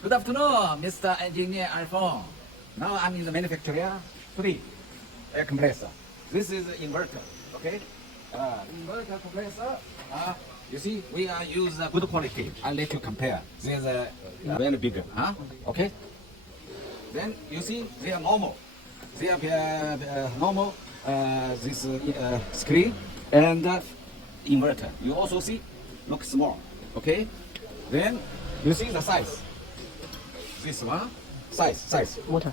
Good afternoon, Mr. Engineer iPhone. Now I'm in the manufacturer 3 air compressor. This is the inverter, okay? Inverter compressor. You see, we are use good quality. I'll let you compare. There's a very bigger, okay? Then you see they are normal. They are normal. This screen and inverter. You also see, look small, okay? Then you see the size. This one, size. Motor.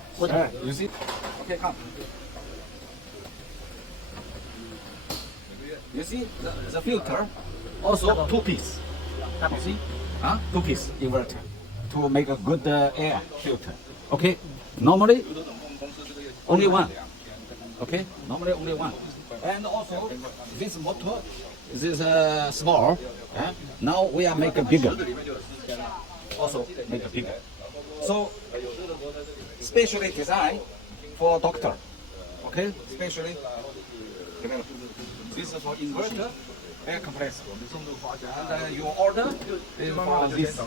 You see? Okay, come. You see the filter, also two-piece. You see? Two-piece inverter to make a good air filter. Okay? Normally, only one. Okay? Normally only one. And also, this motor, this is small. Now we are making bigger. Also make it bigger. So, specially designed for doctor. Okay? Specially developed. This is for inverter air compressor. And your order is for this.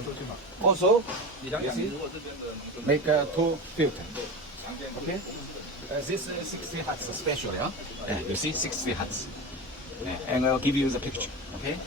Also, you see, make two filter. Okay? This is 60 hertz special, you see 60 hertz. And I'll give you the picture. Okay?